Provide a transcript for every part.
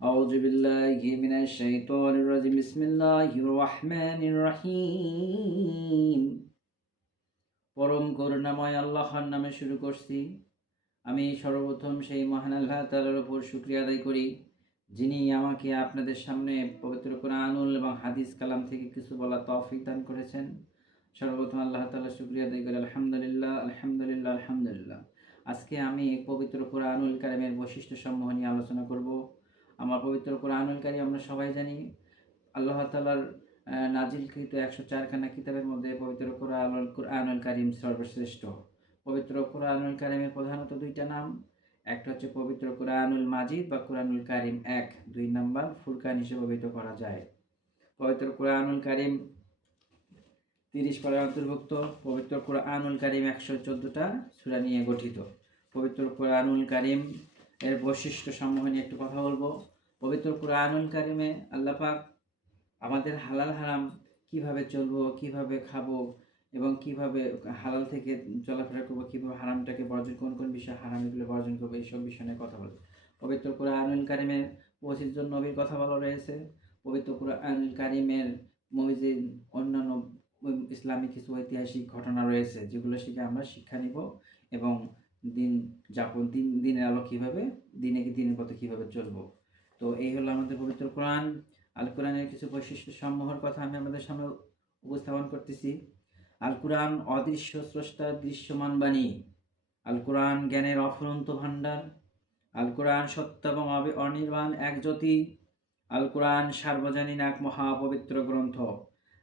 أعوذ بالله من الشيطان الرجيم بسم الله الرحمن الرحيم পরম করুণাময় আল্লাহর নামে শুরু করছি। আমি সর্বপ্রথম সেই মহান আল্লাহ তাআলার উপর শুকরিয়া আদায় করি, যিনি আমাকে আপনাদের সামনে পবিত্র কোরআনুল এবং হাদিস কালাম থেকে কিছু বলার তৌফিক দান করেছেন। সর্বপ্রথম আল্লাহ তাআলার শুকরিয়া আদায় করি। আলহামদুলিল্লাহ, আলহামদুলিল্লাহ, আলহামদুলিল্লাহ। আজকে আমি পবিত্র কোরআনুল কারিমের বৈশিষ্ট্য সমূহ নিয়ে আলোচনা করব। আমার পবিত্র কোরআনুল কারিম আমরা সবাই জানি আল্লাহ তাআলার নাজিলকৃত 104 খানা কিতাবের মধ্যে পবিত্র কোরআনুল কারিম সর্বশ্রেষ্ঠ। পবিত্র কোরআনুল কারিমের প্রধানত দুইটা নাম, একটা হচ্ছে পবিত্র কোরআনুল মাজিদ বা কোরআনুল কারিম 1, 2 নাম্বার ফুরকান হিসেবে অভিহিত করা যায়। পবিত্র কোরআনুল কারিম 30 পারার অন্তর্ভুক্ত। পবিত্র কোরআনুল কারিম 114টা সূরা নিয়ে গঠিত। পবিত্র কোরআনুল কারিম এর বৈশিষ্ট্য সমূহ নিয়ে একটু কথা বলবো। পবিত্র কোরআনুল কারিমে আল্লাহ পাক আমাদের হালাল হারাম কিভাবে চলবো, কিভাবে খাবো এবং কিভাবে হালাল থেকে চলাফেরা করবো, কিভাবে হারামটাকে বর্জন, কোন কোন বিষয় হারাম এগুলো বর্জন করবো, এইসব বিষয় নিয়ে কথা বলবো। পবিত্র কোরআনুল কারিমের 25 জন নবীর কথা বলা রয়েছে। পবিত্র কোরআনুল কারিমের মধ্যে অন্যান্য ইসলামিক কিছু ঐতিহাসিক ঘটনা রয়েছে, যেগুলো শিখে আমরা শিক্ষা নিব এবং দিনের আলো কীভাবে দিনের পথে কীভাবে চলবো। তো এই হলো আমাদের পবিত্র কোরআন। আল কোরআনের কিছু বৈশিষ্ট্য সমূহের কথা আমি আমাদের সামনে উপস্থাপন করতেছি। আল কোরআন অদৃশ্য স্রষ্টার দৃশ্যমান বাণী। আল কোরআন জ্ঞানের অফুরন্ত ভাণ্ডার। আল কোরআন সত্য এবং অনির্বাণ এক জ্যোতি। আল কোরআন সার্বজনীন এক মহাপবিত্র গ্রন্থ।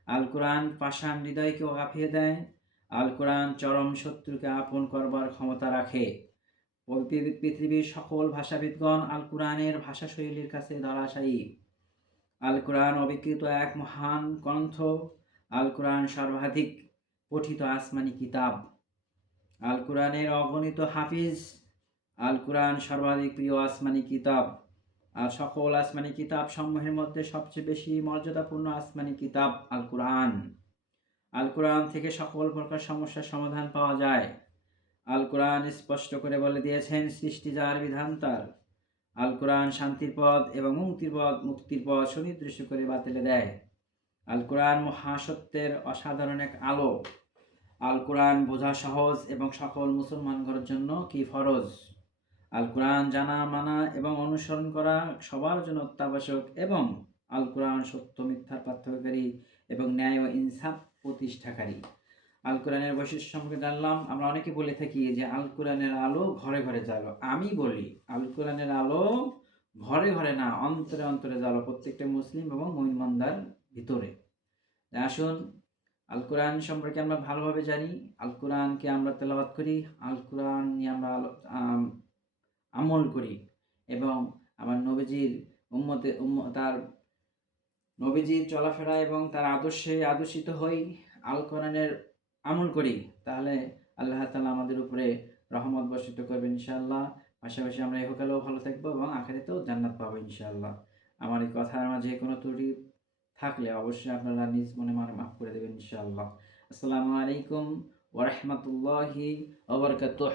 আল কোরআন পাষাণ হৃদয়কেও কাঁপিয়ে দেয়। আল কোরআন চরম শত্রুকে আপন করবার ক্ষমতা রাখে। পৃথিবীর সকল ভাষাবিদগণ আল কোরআনের ভাষাশৈলীর কাছে ধরাশায়ী। আল কোরআন অবিকৃত এক মহান গ্রন্থ। আল কোরআন সর্বাধিক পঠিত আসমানি কিতাব। আল কোরআনের অগণিত হাফিজ। আল কোরআন সর্বাধিক প্রিয় আসমানি কিতাব। আর সকল আসমানি কিতাব সমূহের মধ্যে সবচেয়ে বেশি মর্যাদাপূর্ণ আসমানি কিতাব আল কোরআন। আল কোরআন থেকে সকল প্রকার সমস্যার সমাধান পাওয়া যায়। আল কোরআন স্পষ্ট করে বলে দিয়েছেন সৃষ্টি যার, বিধান তার। আল কোরআন শান্তির পথ এবং মুক্তির পথ সুনির্দিষ্ট করে বাতলে দেয়। আল কোরআন মহাসত্যের অসাধারণ এক আলো। আল কোরআন বোঝা সহজ এবং সকল মুসলমানদের জন্য কি ফরজ। আল কোরআন জানা, মানা এবং অনুসরণ করা সবার জন্য অত্যাবশ্যক এবং আল কোরআন সত্য মিথ্যার পার্থক্যকারী এবং ন্যায় ও ইনসাফ প্রতিষ্ঠাকারী। আল কোরআনের বৈশিষ্ট্য সম্পর্কে জানলাম। আমরা অনেকে বলে থাকি যে আল কোরআনের আলো ঘরে ঘরে জ্বালো। আমি বলি আল কোরআনের আলো ঘরে ঘরে না, অন্তরে অন্তরে জ্বালো, প্রত্যেকটা মুসলিম এবং মুমিনবান্দার ভিতরে। আসুন আল কোরআন সম্পর্কে আমরা ভালোভাবে জানি। আল কোরআনকে আমরা তেলাওয়াত করি, আল কোরআন নিয়ে আমরা আমল করি এবং আমার নবীজির তার নবীজির চলাফেরা এবং তার আদর্শে আদর্শিত হই, আল কোরআনের আমল করি, তাহলে আল্লাহ তাআলা আমাদের উপরে রহমত বর্ষিত করবেন ইনশাআল্লাহ। পাশাপাশি আমরা ইহকালেও ভালো থাকবো এবং আখিরাতেও জান্নাত পাবো ইনশাআল্লাহ। আমার এই কথার মাঝে কোনো ত্রুটি থাকলে অবশ্যই আপনারা নিজ মনে মাফ করে দেবেন ইনশাআল্লাহ। আসসালামু আলাইকুম ওয়া রাহমাতুল্লাহি ওয়া বারাকাতুহু।